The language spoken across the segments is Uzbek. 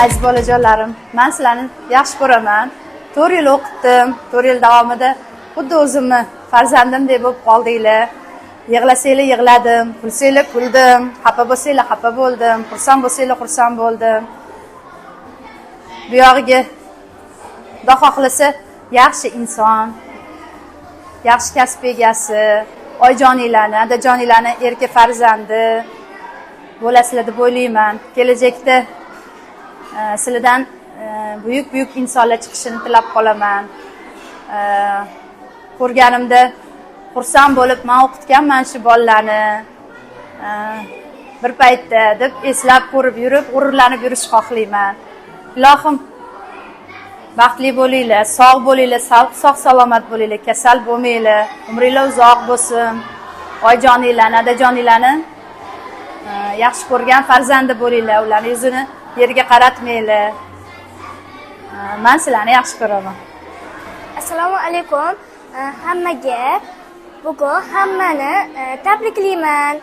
Aziz bolajonlarim, men sizlarni yaxshi ko'raman. 4 yil o'qitdim. 4 yil davomida xuddi o'zimni farzandimdek bo'lib qoldinglar. Yig'lasanglar yig'ladim, kulsanglar kuldim, xafa bo'lsanglar xafa bo'ldim, xursand bo'lsanglar xursand bo'ldim. Bu yog'iga Xudo xohlasa yaxshi inson, yaxshi kasb egasi, oyijoninglarni, adajoninglarni erka farzandi bo'lasizlar deb o'ylayman. Kelajakda sizlardan buyuk insonlar chiqishini tilab qolaman. Ko'rganimda xursand bo'lib, men o'qitganman shu bolalarni. Bir paytda deb eslab ko'rib yurib, g'ururlanib yurish xohlayman. Ilohim baxtli bo'linglar, sog' bo'linglar, sog' salomat bo'linglar, kasal bo'lmanglar, umringlar uzoq bo'lsin. Oyijoninglarni, adajoninglarni yaxshi ko'rgan farzandi bo'linglar, ularning yuzini yerga qaratmanglar. Men sizlarni yaxshi ko'raman. Assalomu alaykum hammaga. Bugun hammani tabriklayman.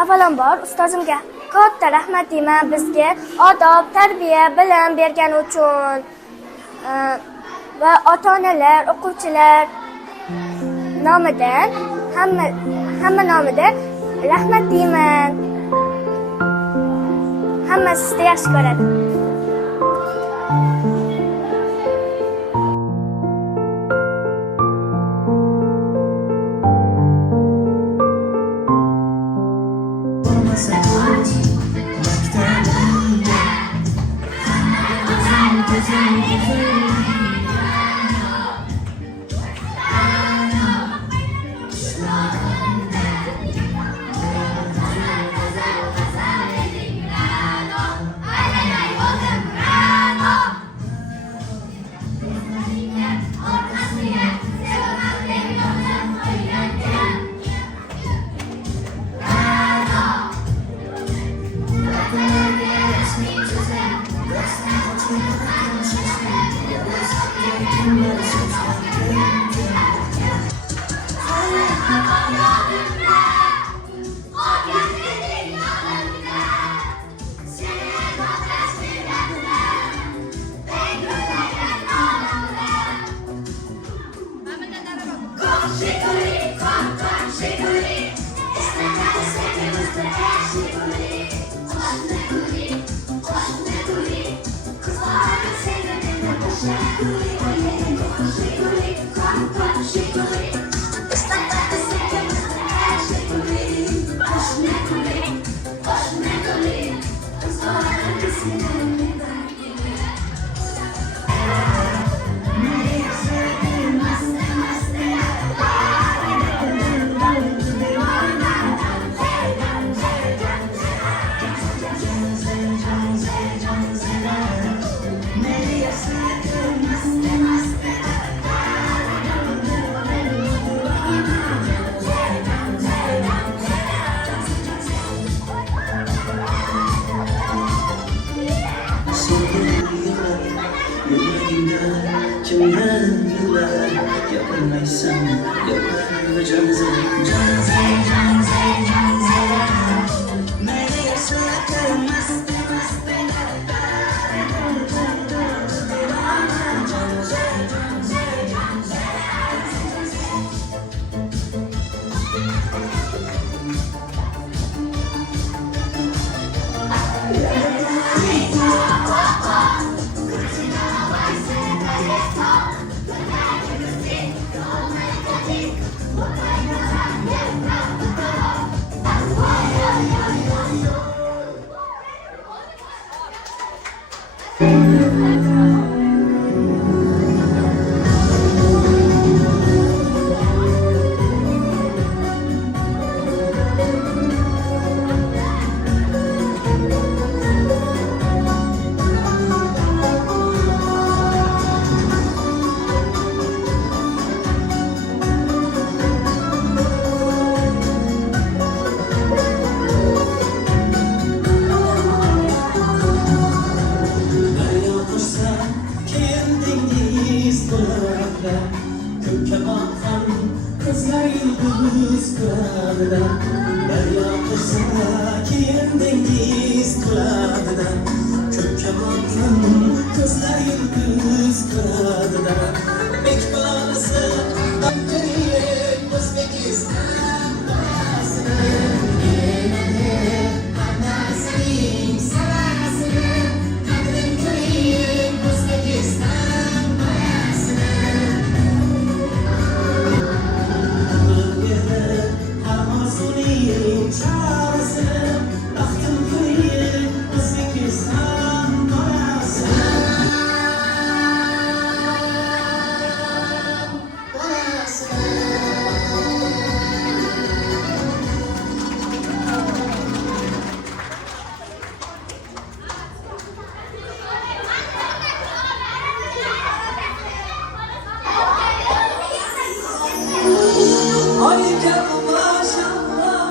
Avvalambor ustozimga katta rahmat deyman, bizga odob, tarbiya, bilim bergani uchun. Va ota-onalar, o'quvchilar nomidan hamma nomidan rahmat deyman. Hammasi sizni yaxshi ko'radi. Derya kızına kim dengiz kılavdan kökü Kızlar yıldız kıradıda Mekbalası Ankara'yı Özbekistan Bayasını Yemeğe Anasını Sarasını Kadın köyü Özbekistan Bayasını Bölgede Hamasuni Çağrısını Baktım köyü Özbekistan Bayasını Ay canım maşallah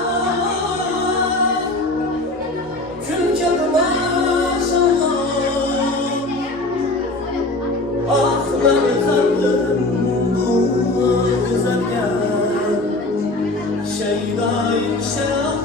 Kül canım maşallah Ah ben kaldım bu güzelge Şeyda inşallah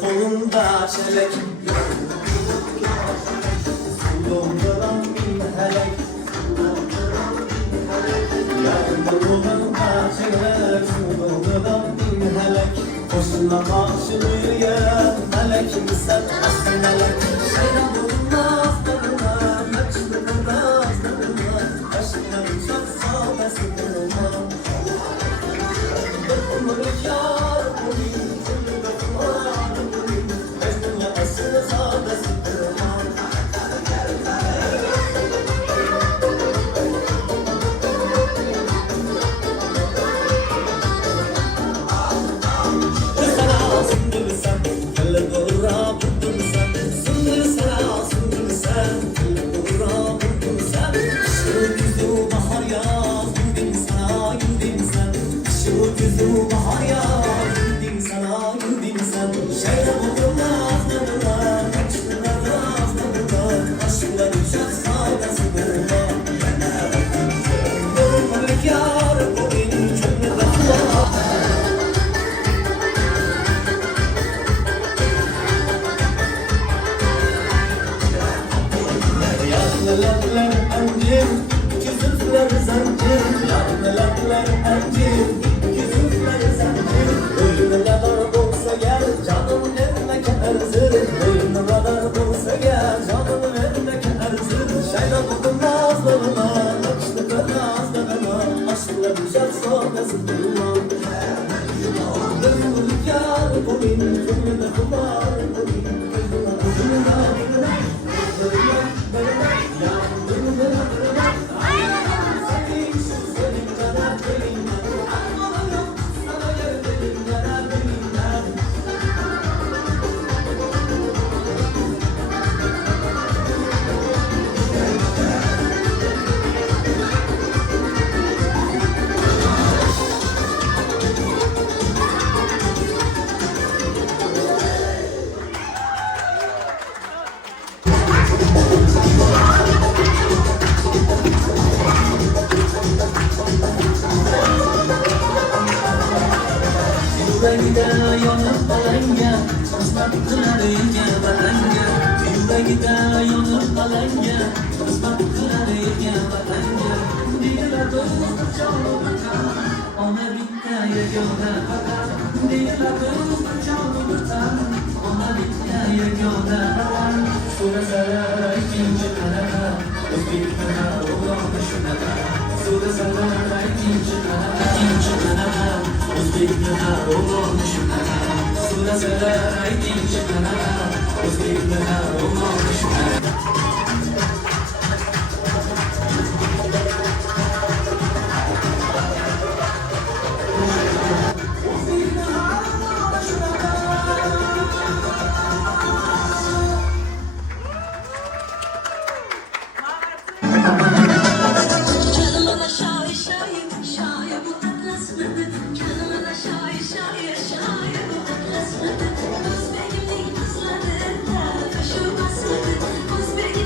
Kolumda çelek Dolduran bin helek Yarın kolumda çelek Dolduran bin helek Koşuna karşılıyor melek Misal asıl melek Şeyda bulunmaz darına Kaçlı kırmaz darına Aşkına uçak sağ besik olmaz Dokunur yar boyu Şu güzü bahar yaz Güldim sana güldim sen Şu güzü bahar yaz Güldim sana güldim sen Şeyle buldum nazlarına Kaçtılar nazlarına Aşkla düşer saydasına Bana bakın Yorulmadık yar Bu benim çömle bakma Yarlılar ancim, küzüfler zancir Yarlılar ancim, küzüfler zancir Öyle kadar bulsa gel, canım vermek erzir Öyle kadar bulsa gel, canım vermek erzir Şeyda buldum nazlarına, açlıkla nazlarına Aşkla düşer sonrası durmam Gönüllülük yar bu benim, gönlüme kumar bu benim Yüreğinde yanıp alenge Kısmetler yenge balenge Yüreğinde yanıp alenge Kısmetler yenge balenge Diler kız canlı bıkan Ona bitti yegâne bakar Diler kız canlı bıkan Ona bitti yegâne bakar Sura ikinci kanada Özgürlüğüne ulaşmışına Sura ikinci kanada Özgürlüğüne ulaşmışına Sura ikinci kanada Özgürlüğüne ulaşmışına Özbek'in kızları da, şu basmadı. Özbek'in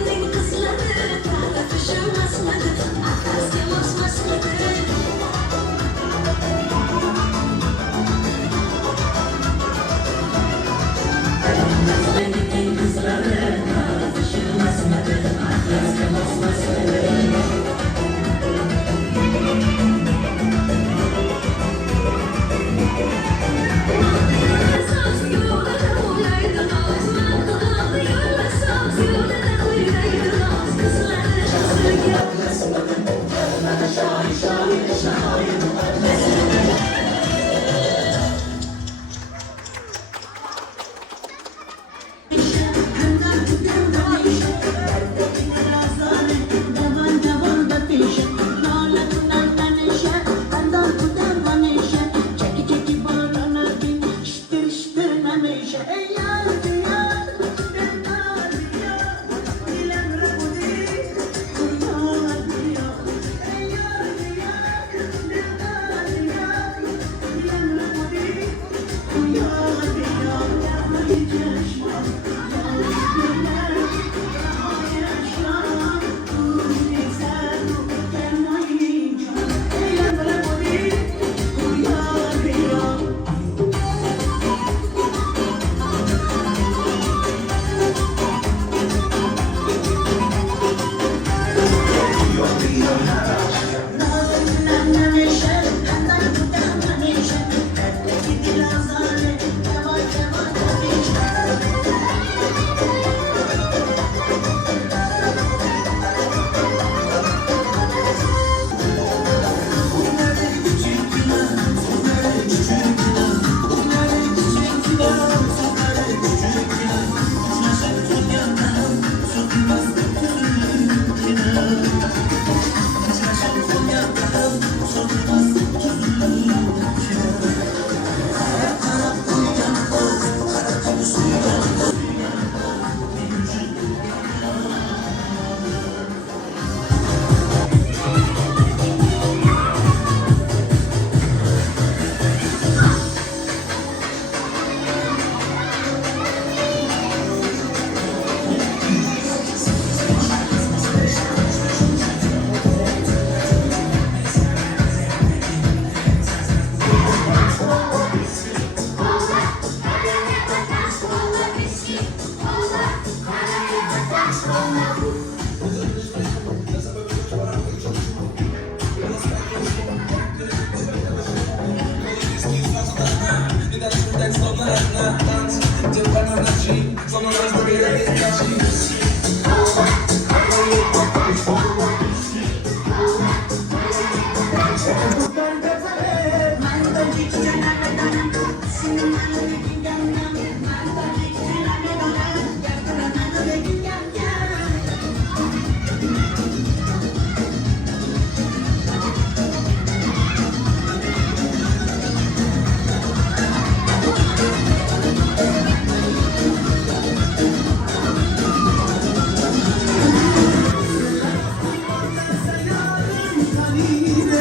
halide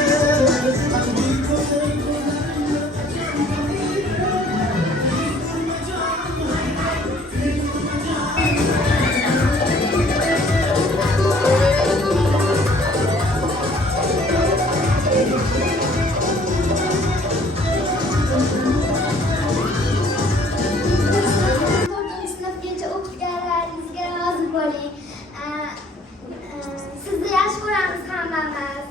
Kalbim koşar To'rtinchi sinfgacha o'qitganlaringizga rozi bo'ling. Sizni yaxshi ko'ramiz hammamiz.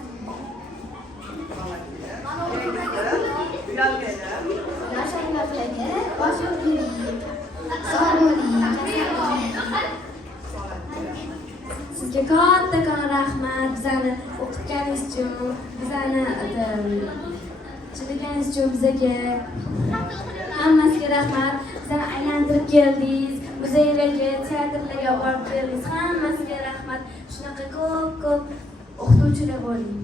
Sizga kattakon rahmat bizani o'qitganingiz uchun, bizani chiqarganingiz uchun bizga hammasiga rahmat. Bizani aylantirib keldingiz, muzeylarga, teatrlarga olib keldingiz. Hammasiga rahmat. Shunaqa ko'p o'qituvchilar bo'ling.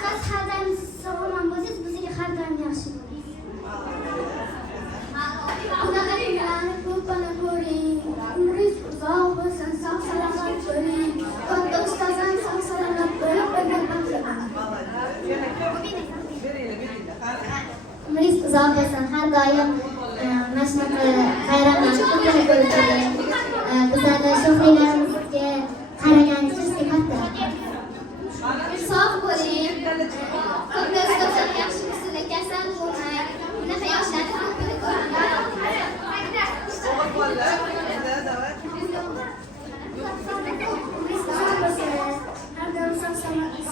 Siz har doim sog'lom bo'lsangiz, bizga har doim yaxshi bo'lasiz. Bunaqa kunlarni ko'pini ko'ring. Umringiz uzoq bo'lsin, sog' salomat bo'ling. Katta ustozlar sog' salomat bo'lib, umringiz uzoq bo'lsin, har doim mana shunaqa bayramlarni ko'pini ko'rib turing. Bizlarni sho'xlilarimizga qaraganingiz uchun sizga katta rahmat. Sog' bo'ling. Ko'plar ustozlar yaxshi bo'lsin, kasal bo'lmang. Bunaqa yoshlarni ko'pini ko'ring. Har doim sog'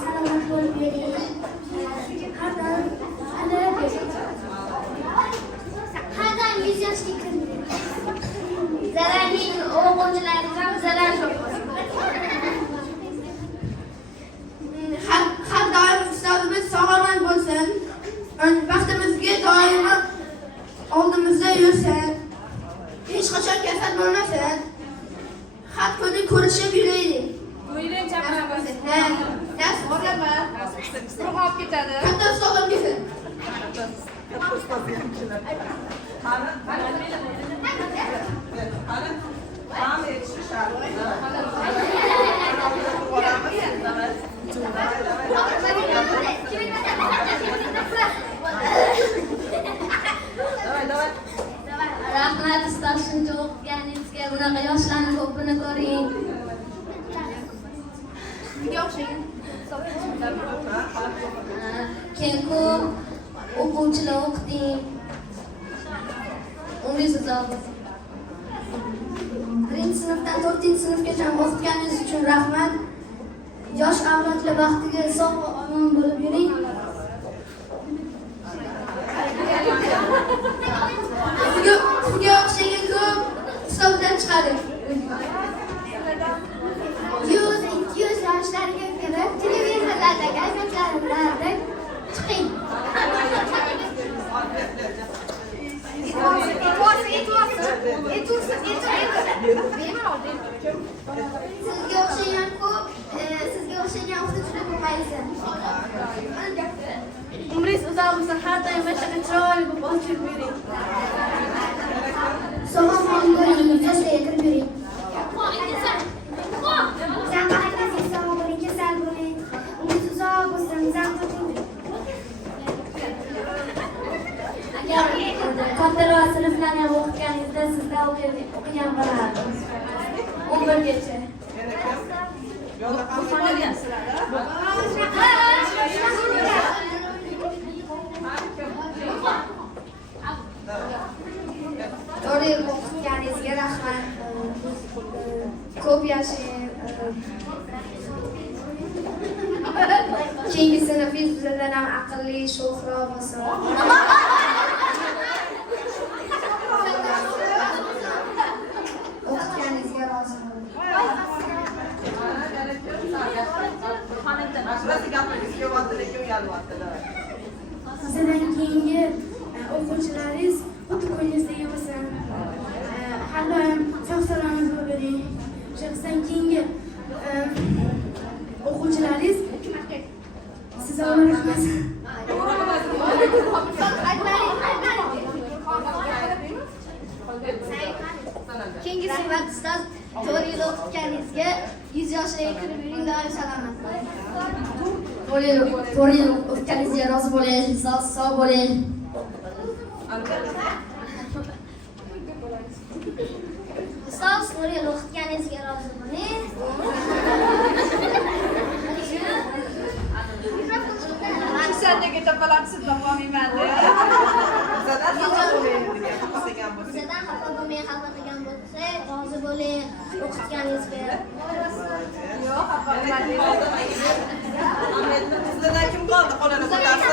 salomat bo'lib yuring. Har doim har doim 100 yoshga kiring. Zararning o'g'illaridan zarar yo'q. Har doim ustozimiz salomat bo'lsin. Vaqtimizga doimo oldimizda yursin. Hech qachon kasal bo'lmasin. Har kuni ko'rishib yuraylik. Buyuring chaqiraman. Dars o'rganma. Ruh olib ketadi. Katta ustoz ham kelsin. Rahmat ustoz, shuncha o'qiganingizga, bunaqa yoshlarni ko'pini ko'ring. Keyin ko'p o'quvchilar o'qiting. Umringiz uzoq bo'lsin. 1-sinfdan 4-sinfgacha o'qitganingiz uchun rahmat. Yosh avlodlar baxtiga sog' va omon bo'lib yuring. Sizga o'xshagan ko'p ustozlar chiqadi. 100-200 yoshlarga kirib, televizorlarda, gazetlarda chiqing. Sizga o'xshagan o'qituvchilar ko'paysin. Umringiz uzoq bo'lsin, har doim mana shunaqa chiroyli bo'lib ochib yuring. Sog'-omon bo'ling, yoshlarga kirib yuring. Sog'ligingiz sog' bo'ling, kasal bo'ling. Umringiz uzoq bo'lsin, Agar kattaroq sinflarni ham o'qiganingizda sizlar o'qigan bo'lardingiz. 11gacha. To'g'ri o'qitganingizga rahmat. Ko'p yashang. Keyingi sinfingiz bizlardan ham aqlli, sho'xroq bo'lsin. O'qitganingizga rozi bo'ling. Sizdan keyingi o'quvchilaringiz xuddi ko'nglingizdagi bo'lsin. Har doim sog' salomat bo'ling. Shaxsan keyingi o'quvchilaringiz sizga rahmat. Keyingi sinfda 4 yil o'qitganingizga 100 yoshlarga kirib yuring, doim salomat bo'ling. 4 yil o'tganingizga rozi bo'ling, sog' bo'ling. Ustoz 4 yil o'qitganingizga rozi bo'ling. Sendeki topalansın topamıyım Bizdan xafa bo'lmay, xafa qilgan bo'lsa, rozi bo'ling o'qitganingizga. Yok, kapatmadım. Sizlardan kim qoldi? Qo'lini ko'tarsin.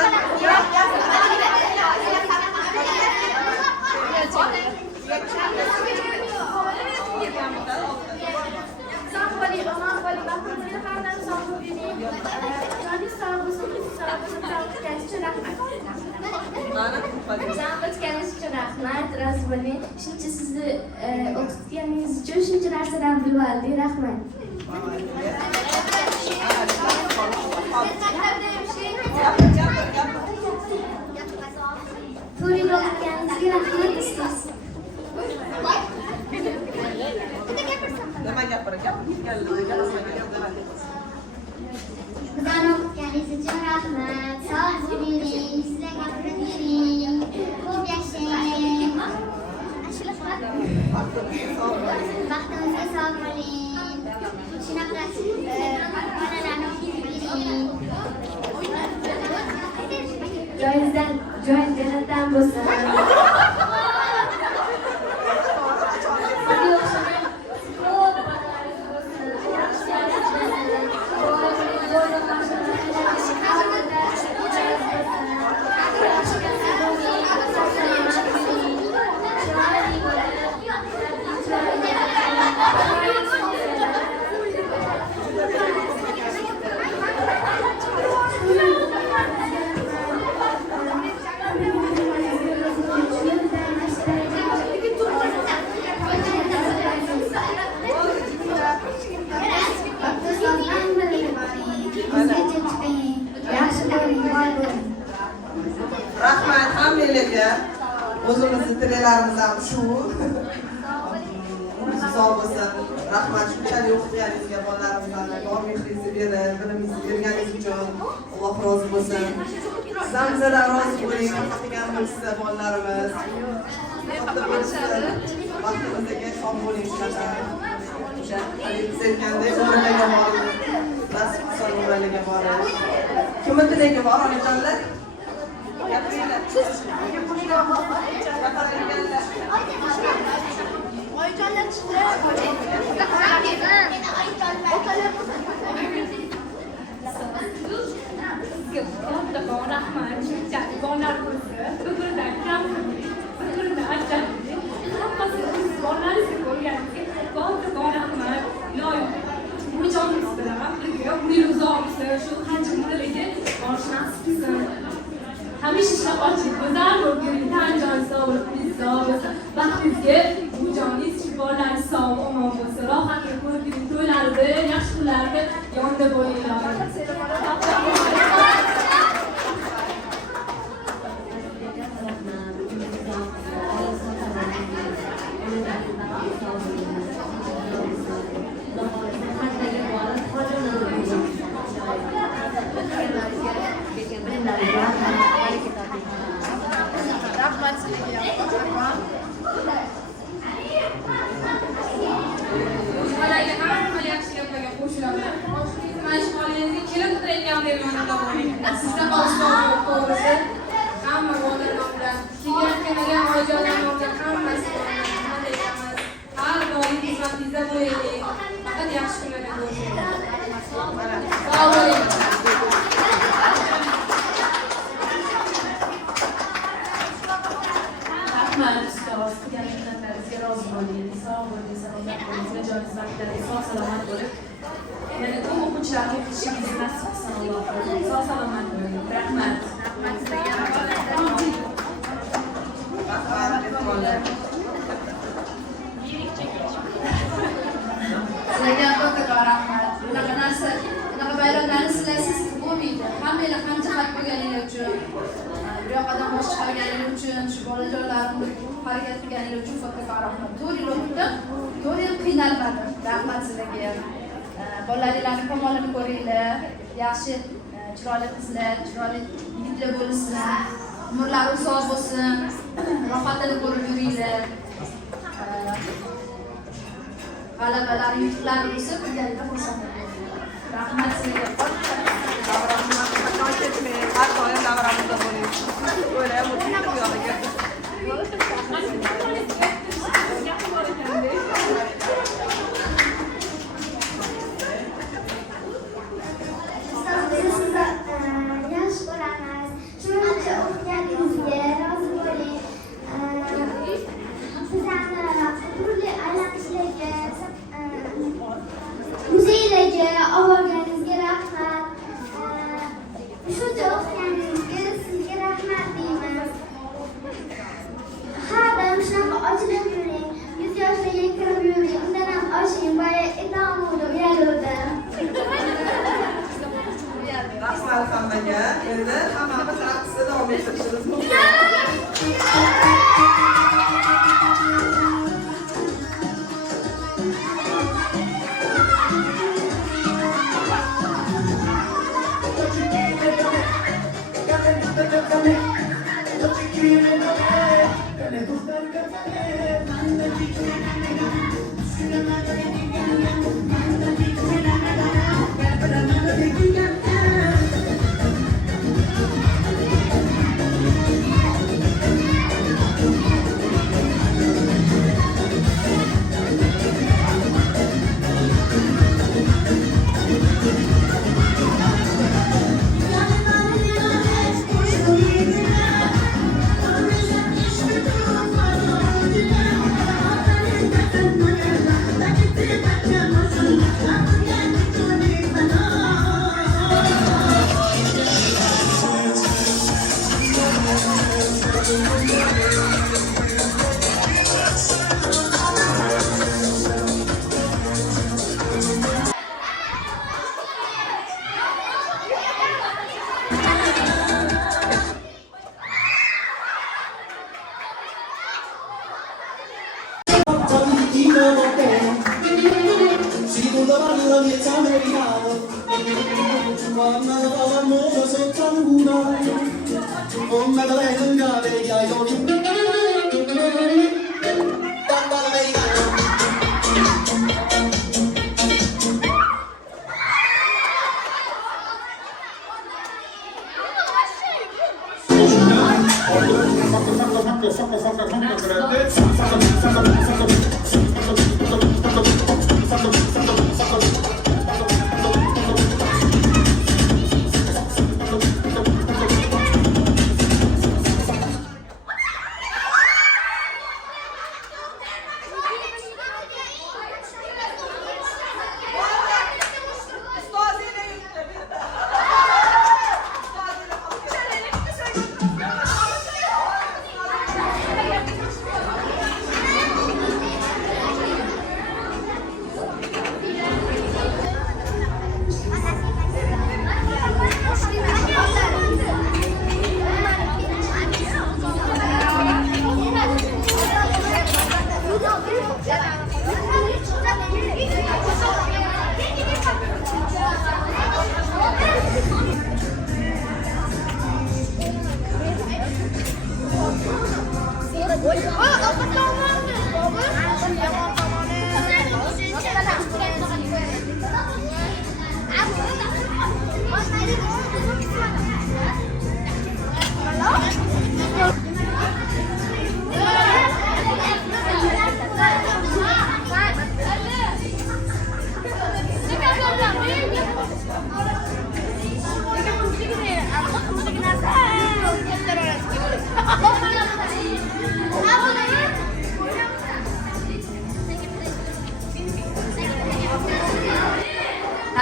Sog' bo'ling, omon bo'ling, baxtimizga hamdam sog' bo'ling. Joningiz sog' bo'lsin, o'tganingiz uchun rahmat. O'tganingiz uchun rahmat, rozi bo'ling. Shuncha sizni o'qitganingiz uchun shuncha narsadan bilib oldik, rahmat. To'g'ri o'qitganingizga rahmat ustoz. Nima gapirgan? Bizani o'qitganingiz uchun rahmat. Sog' bo'ling, sizlarga umr bering. Ko'p yashang. Baxtimizga sog' bo'ling. Shunaqa bolalarni o'qitib bering. Joyingiz jannatdan bo'lsin. Rahmat hammalarga. O'zimizni tilalarimiz ham shu. Sog' bo'lsin. Rahmat shunchalik o'qitganingizga, bolalarimizdan bor mehringizni berib, bilimingizni berganingiz uchun Alloh rozi bo'lsin. Sizdan bizdan rozi bo'ling, xafa qilgan bo'lsa bolalarimiz. Vaqtimizga sog' bo'ling shunaqa. Biz aytgandek umrlarga boring. Nasib qilsa umrlarga boring. Kimni tilagi bor onajonlar? Oyijonlar chiqdi. Kattakon rahmat, shunchalik bolalar bo'lsa, bir-biridan kam qilmaydi, bir-birini ajratmaydi. Hammasi o'z bolalaringizni ko'rganingizga kattakon rahmat. Iloyim, bu joningiz bilan birga umringiz uzoq bo'lsin, shu qancha umrlarga borish nasib qilsin. Hamisha shunaqa ochiq, go'zal bo'lib yuring, tan joningiz sog' bo'lib, pulingiz sog' bo'lsin. Baxtingizga bu joningiz, shu bolalaringiz sog' omon bo'lsin. Rohatli ko'rib yuring, to'ylarida, yaxshi kunlarda yonida bo'linglar. Rahmat sizga. Bolalarga hamma yaxshi gaplarga qo'shiladi. Mashg'ulingizga kelib turadigan deb yonida bo'ling. Sizda boshqa to'g'risi hamma bolalar bilan kelayotgan oilalar bilan hammasi har doim xizmatingizda bo'laylik. Faqat yaxshi kunlarga ko'rishing. Sog' bo'ling. Rahmat ustoz, qilgan xizmatlaringizga rozi bo'ling, sog' bo'ling, salomat bo'ling, joyingiz vaqtlaringiz sog' salomat bo'lib, yana ko'p o'quvchilarga o'qishingizni nasib qilsin Alloh. Sog' salomat bo'ling. Rahmat. Rahmat sizga. Sizlarga kattakon rahmat. Bunaqa narsa, bunaqa bayramlarni sizlarsiz bo'lmaydi. Hammanglar hamjihat bo'lganingiz uchun, bu yoqdan boshqa qilganingiz uchun, shu bolajonlarimni harakat qilganingiz uchun kattakon rahmat. 4 yil o'tdi, 4 yil qiynalmadim. rahmat sizlarga. Bolalaringlarning kamolini ko'ringlar. Yaxshi, chiroyli qizlar, chiroyli yigitlar bo'lsin. Umrlari uzoq bo'lsin. Rohatini ko'rib yuringlar. G'alabalari, yutuqlari bo'lsa, birgalikda xursand bo'ling. Rahmat sizlarga. Har doim davramizda bo'ling. O'ylab o'tirib yoniga. Yaxshi ko'ramiz. Shuncha o'qiganingizga rozi bo'ling. Sizlarni turli aylanishlarga, muzeylarga olib borganingizga rahmat. Shuncha o'qiganingizga sizga rahmat deymiz. Har doim shunaqa ochilib yuring. 100 yoshlarga kirib yuring. Undan ham oshing, boya etamudi uyaluvdim. Rahmat hammaga. Endi hammamiz raqsda davom ettirishimiz mumkin.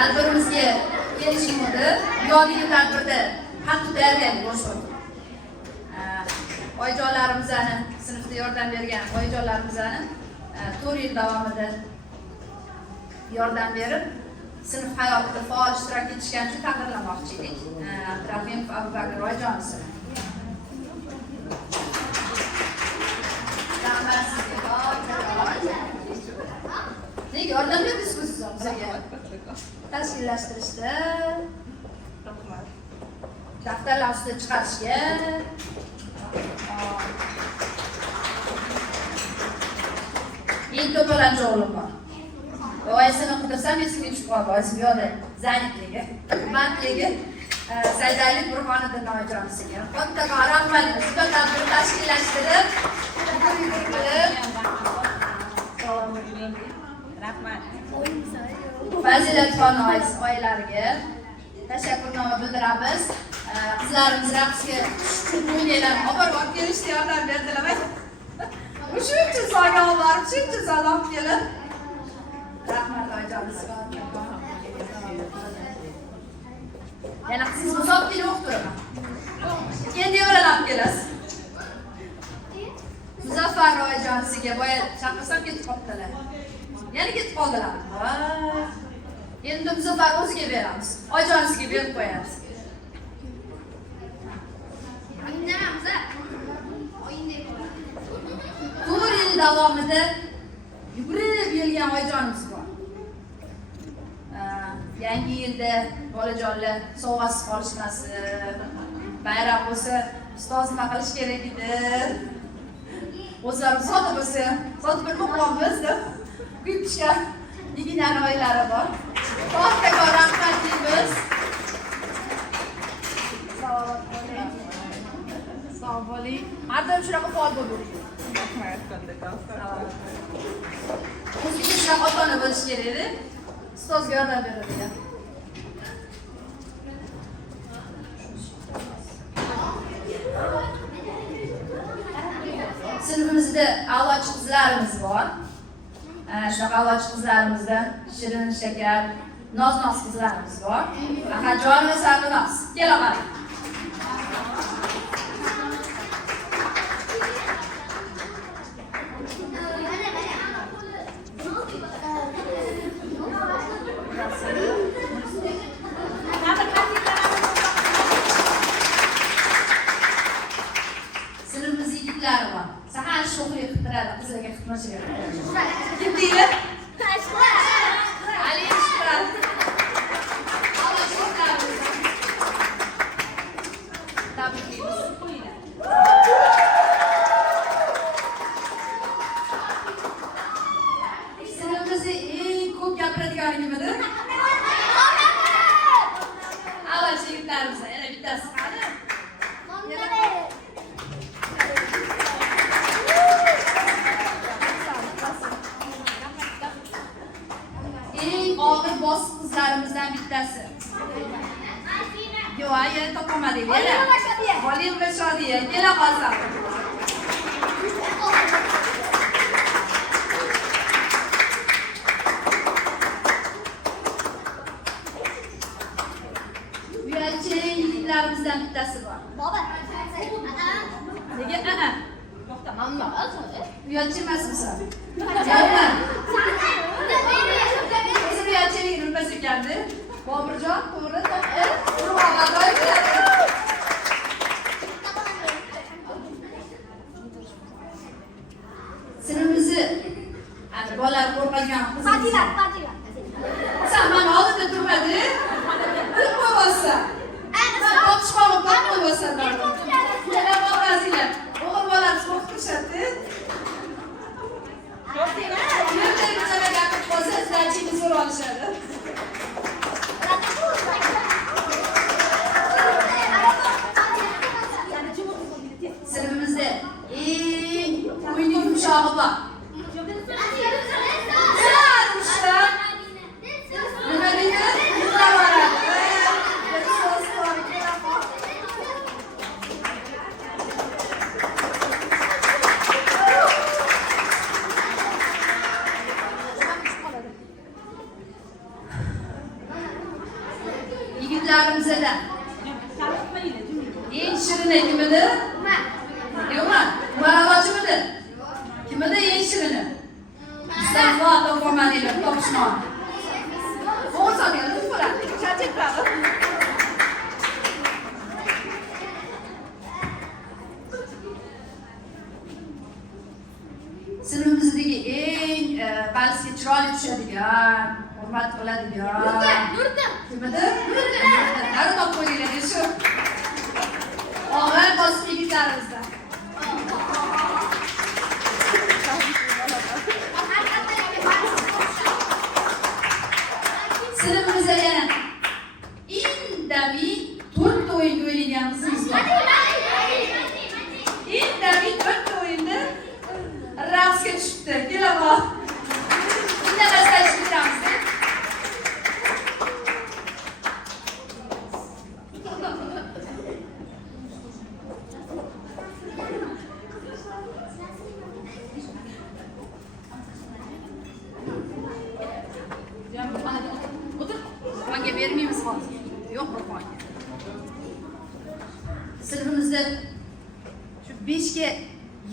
Tadbirimizga kelishimizda yodiga tadbirda haq tarbiyani boshlaydi. Oyijonlarimizni sinfda yordam bergan oyijonlarimizni 4 yil davomida yordam berib, sinf hayotida faol ishtirok etishgani uchun taqdirlamoqchi edik. Abdurahimov Abubakir oyijonimiz. Nega yordamga bizga tashkillashtirishda, daftarlar ustida chiqarishga. Endi to'polonchi o'g'lim bor. Boyasini qidirsam esimga tushib qoldi. Boyasi bu yoqda zaifligi, bandligi, Saidali Burxoniddin onajonisiga. Katta rahmat, sizga tadbir tashkillashtirib, rahmat. Fazilatxon oilalariga tashakkurnoma bildiramiz. Qizlarimiz raqsga o'yinlarni olib kelishga yordam berdilar. Shuncha so'ga olib, shuncha salom kelib. Rahmat onajonisiga. Yana siz musob kelib o'qitiraman. Keyin devoralab kelasiz. Muzaffar onajonisiga boya chaqirsam ketib qoldilar. Yana ketib qoldilar. Endi Muzaffar o'ziga beramiz. Onajonisiga berib qo'yamiz. 4 yil davomida yugurib yurgan onajonimiz bor. Yangi yilda bolajonlar sovg'asiz qolishmasin. Bayram bo'lsa, ustoz nima qilish kerak edi? O'zlari sotib bo'lsa, sotib bilmoqmiz deb kuyib-pishgan yigitlar oilari bor. Katta rahmat deymiz. Sog' bo'ling. Har doim shunaqa faol bo'ling. O'zingizga shunaqa ota-ona bo'lish kerak edi. Ustozga yordam beradigan. Sinfimizda a'lochi qizlarimiz bor. Shunaqa a'lochi qizlarimizdan Shirin Shakar, noz-noz qizlarimiz bor. Ahadjon va Sarvinoz. Kelaman. Sinfimiz yigitlari bor. Sahar sho'xlik qitiradi, qizlarga xizmatchilar. Kim deydi? Ali Shukran. Allah sho'xlarimiz. Tabriklaymiz. Sinfimizda eng ko'p gapiradigan kimdir? A'lochi yigitlarimiz. Yana bittasi qani? Og'ir bosiq qizlarimizdan bittasi. Yo'q, yana topolmadik. Volim va Shodiya. Kela qolsam. Uyalchi yigitlarimizdan bittasi bor. Nega? Amma. Uyalchi emasmisan? Yo'qmi? Uyalchilik nima ekandi? Boburjon, to'g'ri, to'g'ri. Sinfimizni bolalar qo'rqadigan qiz. Fatilat. Sen meni oldimda turmadi. Kim bo'lsa? Topishqoqib bo'lsa. Nima bo'lmasinglar? O'g'il bolamiz qo'rqitishadi. Sinfimizda eng ko'ngli yumshog'i bor. Nima deydi? Yigitlarimizda eng shirini kimidi? Yo'qmi? Maralochimidi? Kimidi eng shirini? Mustafa topolmadinglar, topishmadi. O'g'ilsan yana nima bo'ladi? Charchab qoldi. Sinfimizdagi eng balsiga chiroyli tushadigan hurmat qiladigan. Kim edi? Qani topib qo'yinglar shu. Og'ir bosib yigitlarimizdan. Sinfimizda yana indamay 4 o'yin o'ynagan qizimiz bor. Indamay 4 o'yinda raqsga tushibdi. Kelaman. Indamasdan ishlaymiz. Manga bermaymiz hozir. Yo'q qo'ying. Sinfimizda shu 5 ga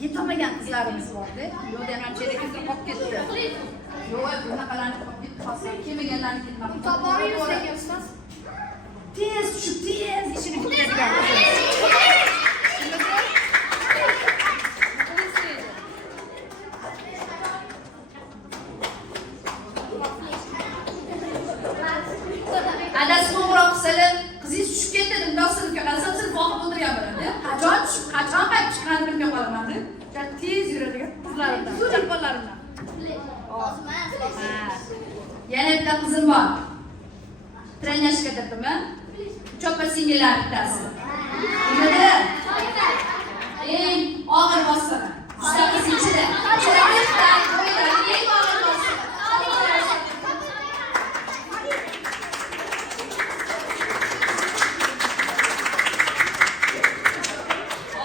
yetolmagan qizlarimiz bor-da. Yo'lda ham chelakka qolib ketdi. Yo'q, bunaqalarni qolib ketdi. Hozir kelmaganlarni ketmoqda. Tobora yursak ustoz. Tez tushib, tez ishini bitiradigan. Adasi qo'ng'iroq qilsalar, qizingiz tushib ketdi deb sinfga qarasam, sinf o'qib o'tirganman-da. Qachon tushib, qachon qaytib chiqqanini bilmay qolaman-da. Tez yuradigan qizlarimdan, chaqonlarimdan. Yana bitta qizim bor. Trenajga kirdimmi? Cho'pa singillar bittasi. Nimada? Eng og'ir bosim. Ustamiz ichida. Chiroylidan qo'ylar, eng og'ir bosim.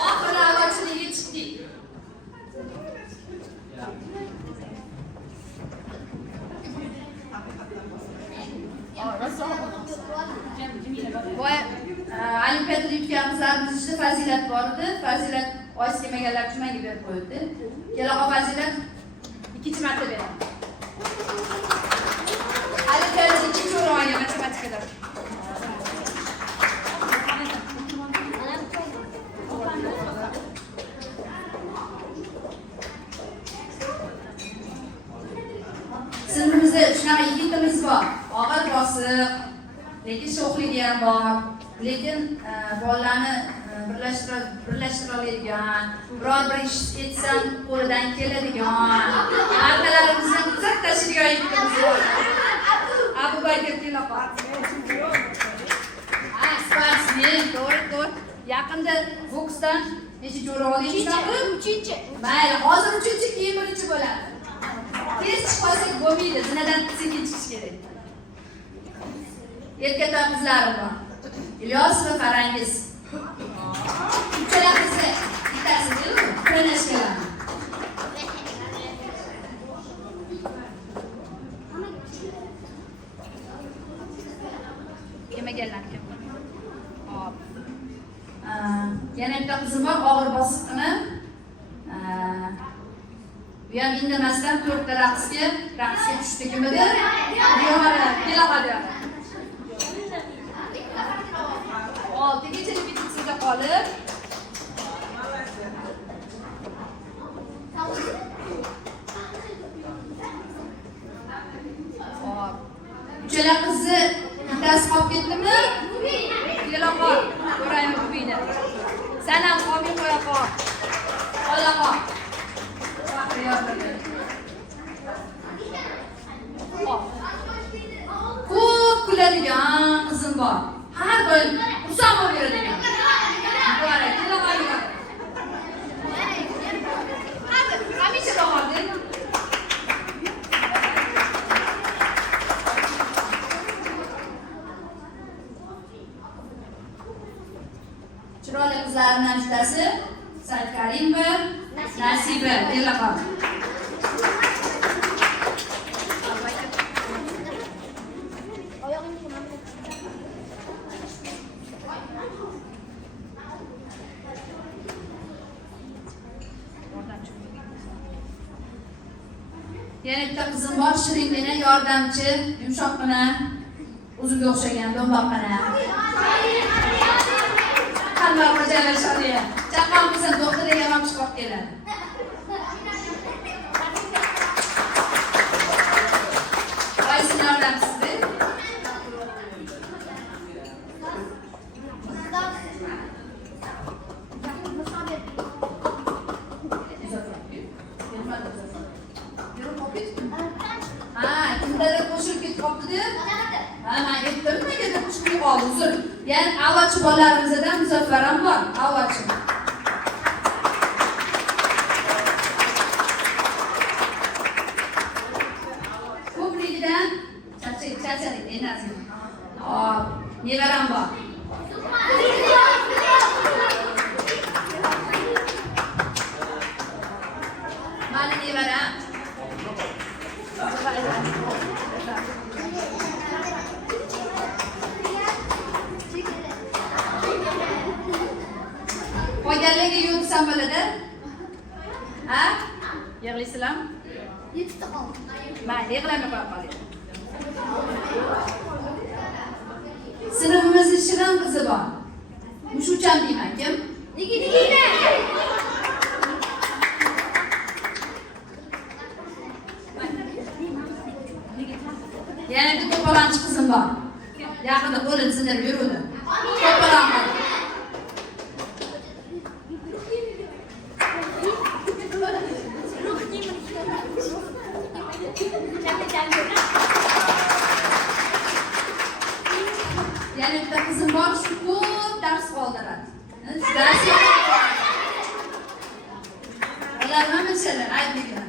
Oxiri a'lochiligiga chiqdik. Voy, olimpiadada yutgan qizlarimiz ichida Fazilat bor edi. Fazilat oys kelmaganlar uchun menga berib qo'ydi. Kelaqa Fazilat 2-marta beradi. Olimpiadada 2-o'rin olgan matematikada. Sinfimizda shunaqa yigitimiz bor. Og'ir bosiq, lekin sho'xligi ham bor. Lekin bolalarni birlashtira oladigan, biror bir ish etsam qo'lidan keladigan, artalarimizni uzat tashlaydigan yigitimiz bor. Abu Bakr Kelaqa. Sportsmen, to'g'ri. Yaqinda boksdan necha jo'ra oldingiz? 3-chi. Mayli, hozir 3-chi, keyin 1-chi bo'ladi. Tez chiqmasak bo'lmaydi, zinadan sekin chiqish kerak. Erkatoy qizlarim bor. Ilyos va Farangiz. Uchala qizi, bittasi deymi? Trenajkalar. Yemaganlar kim? Hop. Yana bitta qizim bor, og'ir bosiqni. Bu ham indamasdan 4 ta raqsga tushdi. Kim edi? Diyora, kelaqadi. 6gacha repetitsiyaga qolib. Hop. Uchala qizi bittasi qolib ketdimi? Kelaqa, ko'raymi bu uyda. Sen ham qolmay qo'ya qol. Qola qol. Ko'p kuladigan qizim bor. Har doim xursand bo'lib yuradigan. Hamisha bahorda. Chiroyli qizlarimdan bittasi Said Karimova, Nasiba Kelaqa. Yana bitta qizim bor, shiringina, yordamchi, yumshoqqina, o'zimga o'xshagan do'mboqqina. Qanday xo'jalashadi? Chaqon bo'lsa doktorga ham chiqib keladi. Qaysi odamsiz-da. Ha, kimdadir qo'shilib ketib qolibdi-da? Ha, men aytdim, negadir qo'shilib qoldi. Uzr. Yani avvalchi bolalarimizdan Muzaffar ham bor. Avvalchi. Ko'pligidan charchadik, enasi. Hop, nevaram bor. Mana nevaram. Qolganlarga yo'q desam bo'ladi. Ha? Yig'laysizlarmi? Yettita qoldi. Mayli, yig'lamay qo'yib qoling. Sinfimizning shirin qizi bor. Mushuchan deyman, kim? Nigina. Yana bitta to'polonchi qizim bor. Yaqinda qo'lini sindirib yuruvdi. To'polon qildi. Yani bitta qizim bor, shu ko'p dars qoldiradi. Dars ular nima qilishadi? Aytdilar.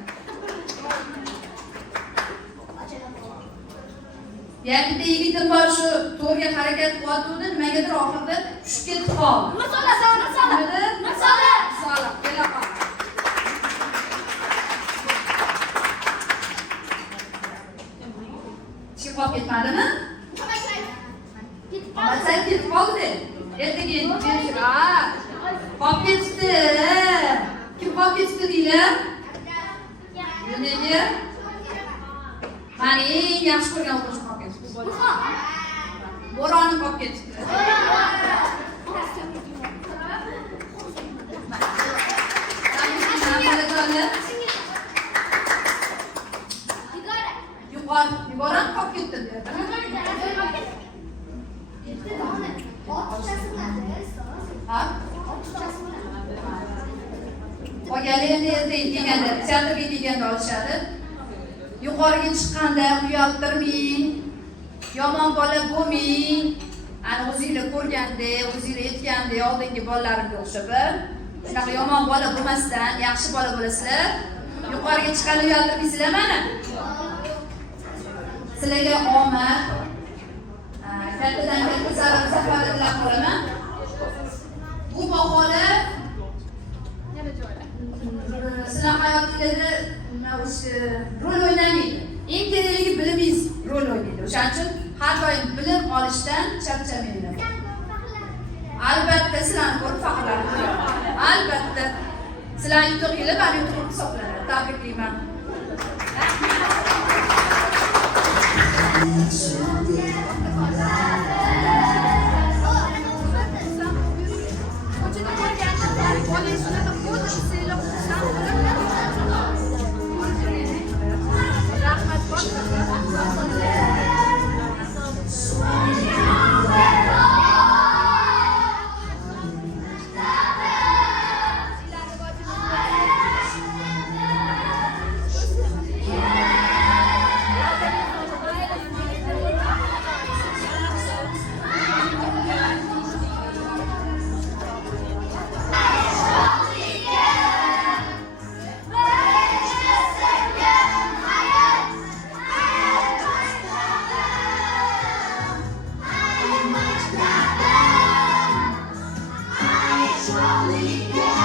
Yani bitta yigitim bor, shu to'rga harakat qilyotgandi, nimagadir oxirida tushib ketib qoldi. Masola. Kela qol. Chiqib qolib ketmadimi? Sen ketib qoldi. Ertaga endi berishib. Qolib ketibdi. Kim qolib ketibdi deylar? Nega? Mani eng yaxshi ko'rgan o'quvchim qolib ketibdi. Bo'roni qolib ketibdi. Yuqoran qolib ketdi derdi. Ha? Qolganlar endi kelganda, teatrga kelganda olishadi. Yuqoriga chiqqanda uyaltirmang, yomon bola bo'lmang. Ana o'zingizlar ko'rganda, o'zingizlar aytganda oldingi bolalarimga o'xshab, shunaqa yomon bola bo'lmasdan yaxshi bola bo'lasizlar. Yuqoriga chiqqanda uyaltirmaysizlar mana. Sizlarga omad, kattadan katta sari safar tilab qolaman. Bu bahona sizlar hayotingizda rol o'ynamaydi. Eng kerakligi bilimingiz rol o'ynaydi. O'shaning uchun har doim bilim olishdan charchamanglar. Albatta sizlarni ko'rib faxrlanib qo'yaman. Albatta sizlar yutuq yili bari yutuq hisoblanadi. Tabriklayman. Surely